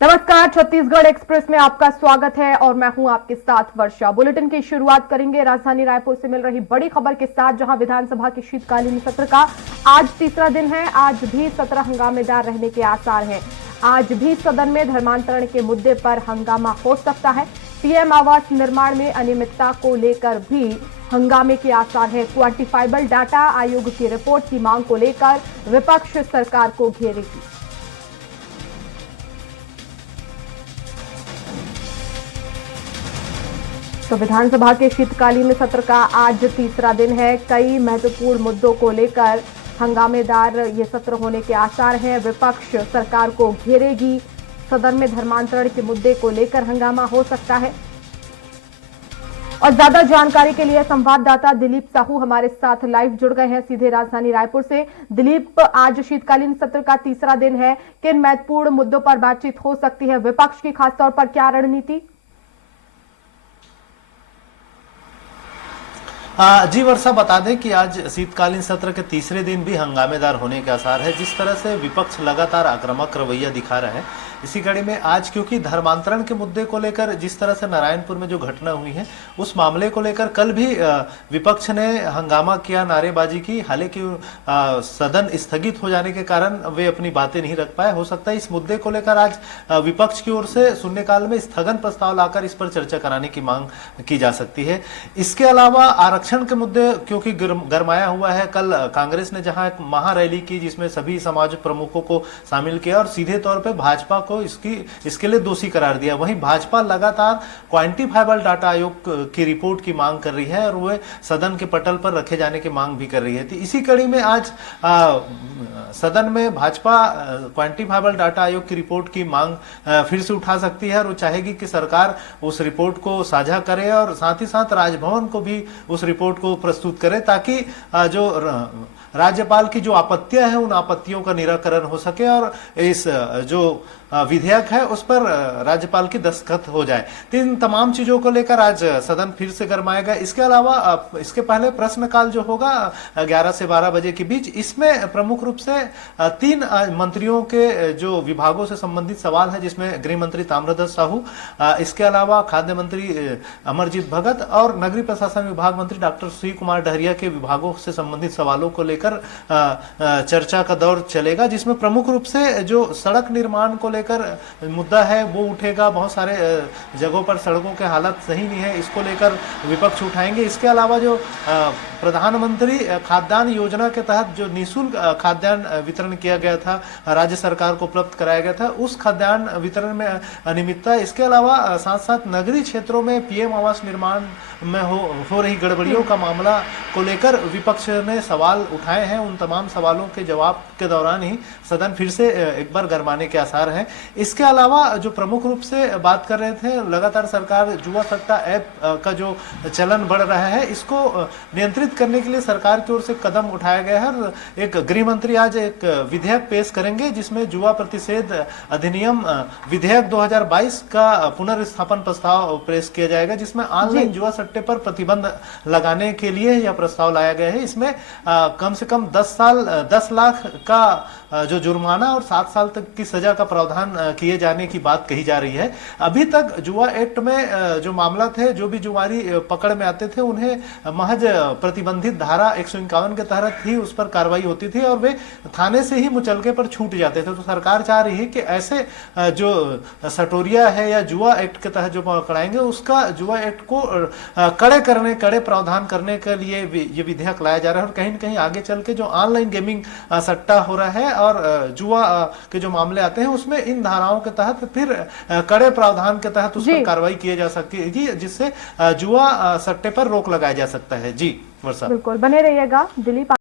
नमस्कार, छत्तीसगढ़ एक्सप्रेस में आपका स्वागत है और मैं हूं आपके साथ वर्षा। बुलेटिन की शुरुआत करेंगे राजधानी रायपुर से मिल रही बड़ी खबर के साथ, जहां विधानसभा के शीतकालीन सत्र का आज तीसरा दिन है। आज भी सत्र हंगामेदार रहने के आसार हैं। आज भी सदन में धर्मांतरण के मुद्दे पर हंगामा हो सकता है। पीएम आवास निर्माण में अनियमितता को लेकर भी हंगामे के आसार है। क्वांटिफाइबल डाटा आयोग की रिपोर्ट की मांग को लेकर विपक्ष सरकार को घेरेगी। तो विधानसभा के शीतकालीन सत्र का आज तीसरा दिन है। कई महत्वपूर्ण मुद्दों को लेकर हंगामेदार ये सत्र होने के आसार हैं। विपक्ष सरकार को घेरेगी। सदन में धर्मांतरण के मुद्दे को लेकर हंगामा हो सकता है। और ज्यादा जानकारी के लिए संवाददाता दिलीप साहू हमारे साथ लाइव जुड़ गए हैं सीधे राजधानी रायपुर से। दिलीप, आज शीतकालीन सत्र का तीसरा दिन है। किन महत्वपूर्ण मुद्दों पर बातचीत हो सकती है? विपक्ष की खासतौर पर क्या रणनीति? जी वर्षा, बता दें कि आज शीतकालीन सत्र के तीसरे दिन भी हंगामेदार होने के आसार है। जिस तरह से विपक्ष लगातार आक्रामक रवैया दिखा रहे हैं, इसी कड़ी में आज क्योंकि धर्मांतरण के मुद्दे को लेकर जिस तरह से नारायणपुर में जो घटना हुई है उस मामले को लेकर कल भी विपक्ष ने हंगामा किया, नारेबाजी की। हालांकि सदन स्थगित हो जाने के कारण वे अपनी बातें नहीं रख पाए। हो सकता है इस मुद्दे को लेकर आज विपक्ष की ओर से शून्यकाल में स्थगन प्रस्ताव लाकर इस पर चर्चा कराने की मांग की जा सकती है। इसके अलावा आरक्षण के मुद्दे क्योंकि गरमाया हुआ है। कल कांग्रेस ने जहां एक महारैली की जिसमें सभी समाज प्रमुखों को शामिल किया और सीधे तौर पर भाजपा को इसके लिए दोषी करार दिया। वहीं भाजपा लगातार क्वांटिफाइबल डाटा आयोग की रिपोर्ट की मांग कर रही है और वह सदन के पटल पर रखे जाने की मांग भी कर रही है। तो इसी कड़ी में आज सदन में भाजपा क्वांटिफाइबल डाटा आयोग की रिपोर्ट की मांग फिर से उठा सकती है और वो चाहेगी कि सरकार उस रिपोर्ट को साझा करे और साथ ही साथ राजभवन को भी उस रिपोर्ट को प्रस्तुत करे, ताकि जो राज्यपाल की जो आपत्तियां हैं उन आपत्तियों का निराकरण हो सके और इस जो विधेयक है उस पर राज्यपाल की दस्तखत हो जाए। तो इन तमाम चीजों को लेकर आज सदन फिर से गरमाएगा। इसके अलावा इसके पहले प्रश्नकाल जो होगा 11 से 12 बजे के बीच, इसमें प्रमुख रूप से 3 मंत्रियों के जो विभागों से संबंधित सवाल है, जिसमें गृह मंत्री ताम्रध्वज साहू, इसके अलावा खाद्य मंत्री अमरजीत भगत और नगरीय प्रशासन विभाग मंत्री डॉक्टर सुशील कुमार डहरिया के विभागों से संबंधित सवालों को लेकर चर्चा का दौर चलेगा, जिसमें प्रमुख रूप से जो सड़क निर्माण को लेकर मुद्दा है वो उठेगा। बहुत सारे जगहों पर सड़कों के हालत सही नहीं है, इसको लेकर विपक्ष उठाएंगे। इसके अलावा जो प्रधानमंत्री खाद्यान्न योजना के तहत जो निःशुल्क खाद्यान्न वितरण किया गया था, राज्य सरकार को उपलब्ध कराया गया था, उस खाद्यान्न वितरण में अनियमितता, इसके अलावा साथ साथ नगरीय क्षेत्रों में पीएम आवास निर्माण में हो रही गड़बड़ियों का मामला को लेकर विपक्ष ने सवाल उठाए हैं। उन तमाम सवालों के जवाब के दौरान ही सदन फिर से एक बार गरमाने के आसार हैं। इसके अलावा जो प्रमुख रूप से बात कर रहे थे, लगातार सरकार जुआ सट्टा ऐप का जो चलन बढ़ रहा है, इसको नियंत्रित करने के लिए सरकार की ओर से कदम उठाया गया है। और एक गृह मंत्री आज एक विधेयक पेश करेंगे जिसमें जुआ प्रतिषेध अधिनियम विधेयक 2022 का पुनर्स्थापन प्रस्ताव पेश किया जाएगा, जिसमें ऑनलाइन जुआ सट्टे पर प्रतिबंध लगाने के लिए यह प्रस्ताव लाया गया है। इसमें कम से कम 10 लाख का जो जुर्माना और 7 साल तक की सजा का प्रावधान किए जाने की बात कही जा रही है। अभी तक जुआ एक्ट में जो मामला थे, जो भी जुआरी पकड़ में आते थे, उन्हें महज प्रतिबंधित धारा 151 के तहत ही उस पर कार्रवाई होती थी और वे थाने से ही मुचलके पर छूट जाते थे। तो सरकार चाह रही है कि ऐसे जो सटोरिया है या जुआ एक्ट के तहत जो पकड़ाएंगे, उसका जुआ एक्ट को कड़े प्रावधान करने के लिए ये विधेयक लाया जा रहा है। और कहीं न कहीं आगे चल के जो ऑनलाइन गेमिंग सट्टा हो रहा है और जुआ के जो मामले आते हैं, उसमें इन धाराओं के तहत फिर कड़े प्रावधान के तहत उस पर कार्रवाई की जा सकती है, जिससे जुआ सट्टे पर रोक लगाया जा सकता है। जी वर्षा, बिल्कुल बने रहिएगा दिलीप।